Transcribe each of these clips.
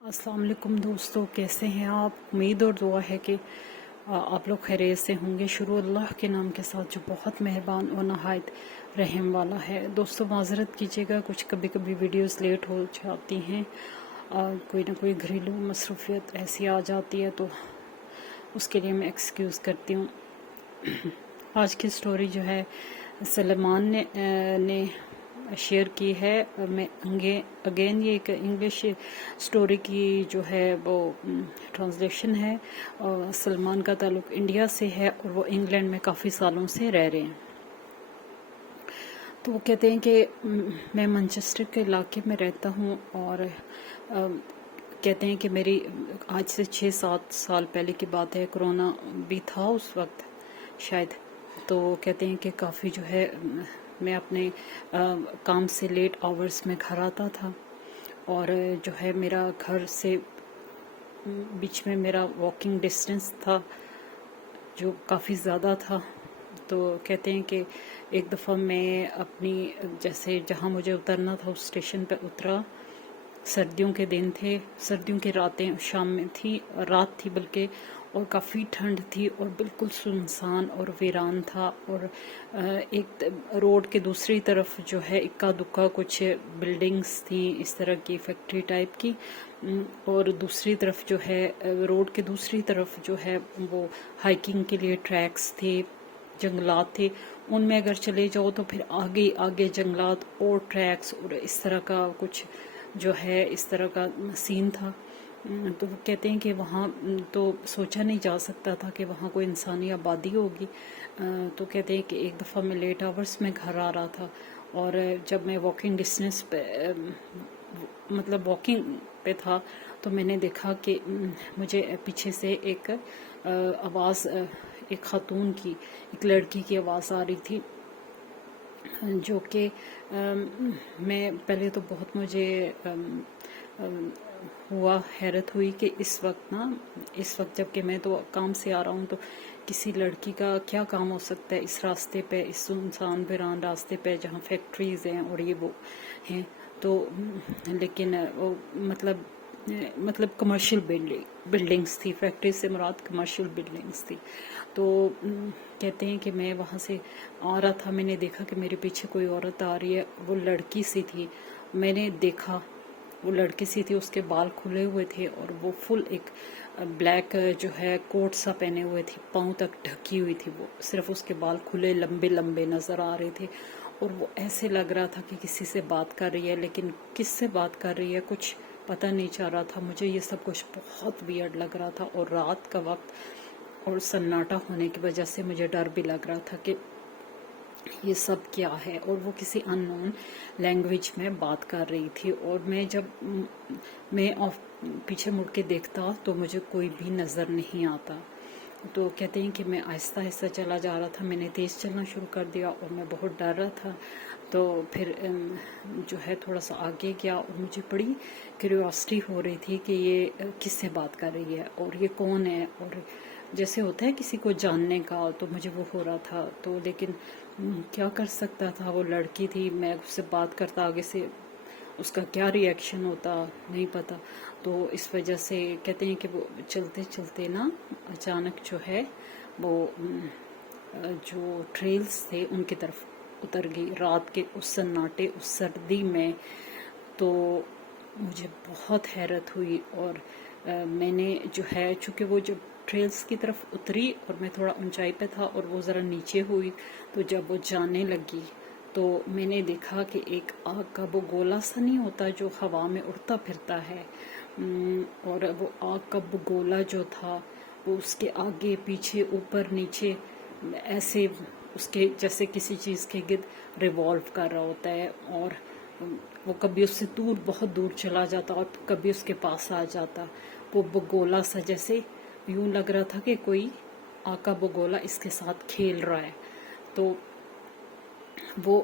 अस्सलाम वालेकुम दोस्तों, कैसे हैं आप। उम्मीद और दुआ है कि आप लोग खैरियत से होंगे। शुरू अल्लाह के नाम के साथ जो बहुत मेहरबान और नहायत रहम वाला है। दोस्तों माज़रत कीजिएगा, कुछ कभी कभी वीडियोस लेट हो जाती हैं, कोई ना कोई घरेलू मसरूफियत ऐसी आ जाती है तो उसके लिए मैं एक्सक्यूज़ करती हूँ। आज की स्टोरी जो है सलमान ने शेयर की है। मैं अगेन ये एक इंग्लिश स्टोरी की जो है वो ट्रांसलेशन है। और सलमान का ताल्लुक इंडिया से है और वो इंग्लैंड में काफ़ी सालों से रह रहे हैं। तो वो कहते हैं कि मैं मैनचेस्टर के इलाके में रहता हूँ और कहते हैं कि मेरी आज से 6-7 साल पहले की बात है, कोरोना भी था उस वक्त शायद। तो कहते हैं कि काफ़ी जो है मैं अपने काम से लेट आवर्स में घर आता था और जो है मेरा घर से बीच में मेरा वॉकिंग डिस्टेंस था जो काफ़ी ज़्यादा था। तो कहते हैं कि एक दफ़ा मैं अपनी जैसे जहाँ मुझे उतरना था उस स्टेशन पे उतरा। सर्दियों के दिन थे, सर्दियों की रातें शाम में थी, रात थी बल्कि, और काफ़ी ठंड थी और बिल्कुल सुनसान और वीरान था। और एक रोड के दूसरी तरफ जो है इक्का दुक्का कुछ बिल्डिंग्स थी इस तरह की फैक्ट्री टाइप की, और दूसरी तरफ जो है रोड के दूसरी तरफ जो है वो हाइकिंग के लिए ट्रैक्स थे, जंगलात थे। उनमें अगर चले जाओ तो फिर आगे आगे जंगलात और ट्रैक्स और इस तरह का कुछ जो है इस तरह का सीन था। तो वो कहते हैं कि वहाँ तो सोचा नहीं जा सकता था कि वहाँ कोई इंसानी आबादी होगी। तो कहते हैं कि एक दफ़ा मैं लेट आवर्स में घर आ रहा था और जब मैं वॉकिंग डिस्टेंस पे मतलब वॉकिंग पे था तो मैंने देखा कि मुझे पीछे से एक आवाज़, एक खातून की, एक लड़की की आवाज़ आ रही थी जो कि मैं पहले तो बहुत मुझे हुआ, हैरत हुई कि इस वक्त जबकि मैं तो काम से आ रहा हूँ तो किसी लड़की का क्या काम हो सकता है इस रास्ते पे, इस सुनसान वीरान रास्ते पे जहाँ फैक्ट्रीज हैं और ये वो हैं। तो लेकिन वो मतलब कमर्शियल बिल्डिंग्स थी, फैक्ट्री से मुराद कमर्शियल बिल्डिंग्स थी। तो कहते हैं कि मैं वहाँ से आ रहा था, मैंने देखा कि मेरे पीछे कोई औरत आ रही है, वो लड़की सी थी। मैंने देखा वो लड़की सी थी, उसके बाल खुले हुए थे और वो फुल एक ब्लैक जो है कोट सा पहने हुए थी, पाँव तक ढकी हुई थी। वो सिर्फ उसके बाल खुले लंबे लंबे नज़र आ रहे थे और वो ऐसे लग रहा था कि किसी से बात कर रही है, लेकिन किस से बात कर रही है कुछ पता नहीं चल रहा था। मुझे ये सब कुछ बहुत वियर्ड लग रहा था और रात का वक्त और सन्नाटा होने की वजह से मुझे डर भी लग रहा था कि ये सब क्या है। और वो किसी अननोन लैंग्वेज में बात कर रही थी और मैं पीछे मुड़ के देखता तो मुझे कोई भी नज़र नहीं आता। तो कहते हैं कि मैं आहिस्ता आहिस्ता चला जा रहा था, मैंने तेज़ चलना शुरू कर दिया और मैं बहुत डर रहा था। तो फिर जो है थोड़ा सा आगे गया और मुझे बड़ी क्यूरियोसिटी हो रही थी कि ये किससे बात कर रही है और ये कौन है, और जैसे होता है किसी को जानने का, तो मुझे वो हो रहा था। तो लेकिन क्या कर सकता था, वो लड़की थी, मैं उससे बात करता आगे से उसका क्या रिएक्शन होता नहीं पता। तो इस वजह से कहते हैं कि वो चलते चलते ना अचानक जो है वो जो ट्रेल्स थे उनकी तरफ उतर गई रात के उस सन्नाटे उस सर्दी में। तो मुझे बहुत हैरत हुई और मैंने जो है चूँकि वो जब ट्रेल्स की तरफ उतरी और मैं थोड़ा ऊंचाई पे था और वो ज़रा नीचे हुई, तो जब वो जाने लगी तो मैंने देखा कि एक आग का वो गोला सा नहीं होता जो हवा में उड़ता फिरता है, और वो आग का वो गोला जो था वो उसके आगे पीछे ऊपर नीचे ऐसे उसके जैसे किसी चीज़ के गिर्द रिवॉल्व कर रहा होता है। और वो कभी उससे दूर बहुत दूर चला जाता और कभी उसके पास आ जाता। वो बगोला सा जैसे यूं लग रहा था कि कोई आका बगोला इसके साथ खेल रहा है। तो वो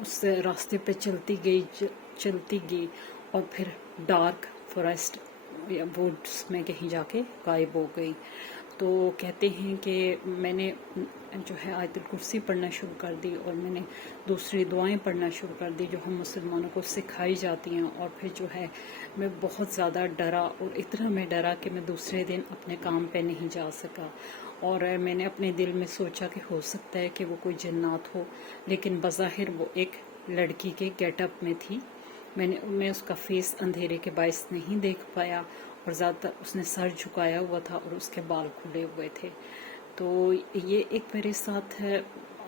उस रास्ते पे चलती गई और फिर डार्क फॉरेस्ट या वुड्स में कहीं जाके गायब हो गई। तो कहते हैं कि मैंने जो है आयतुल कुर्सी पढ़ना शुरू कर दी और मैंने दूसरी दुआएं पढ़ना शुरू कर दी जो हम मुसलमानों को सिखाई जाती हैं। और फिर जो है मैं बहुत ज़्यादा डरा, और इतना मैं डरा कि मैं दूसरे दिन अपने काम पे नहीं जा सका। और मैंने अपने दिल में सोचा कि हो सकता है कि वो कोई जन्नात हो, लेकिन बज़ाहिर वो एक लड़की के गेटअप में थी। मैं उसका फेस अंधेरे के बायस नहीं देख पाया, और ज़्यादातर उसने सर झुकाया हुआ था और उसके बाल खुले हुए थे। तो ये एक मेरे साथ है।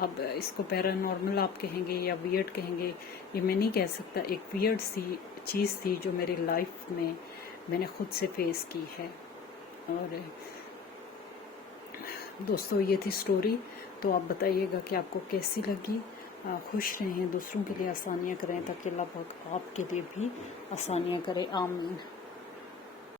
अब इसको पैरानॉर्मल आप कहेंगे या वियर्ड कहेंगे, ये मैं नहीं कह सकता, एक वियर्ड सी चीज़ थी जो मेरी लाइफ में मैंने खुद से फेस की है। और दोस्तों ये थी स्टोरी, तो आप बताइएगा कि आपको कैसी लगी। खुश रहें, दूसरों के लिए आसानियाँ करें ताकि अल्लाह पाक आपके लिए भी आसानियाँ करे। आमीन।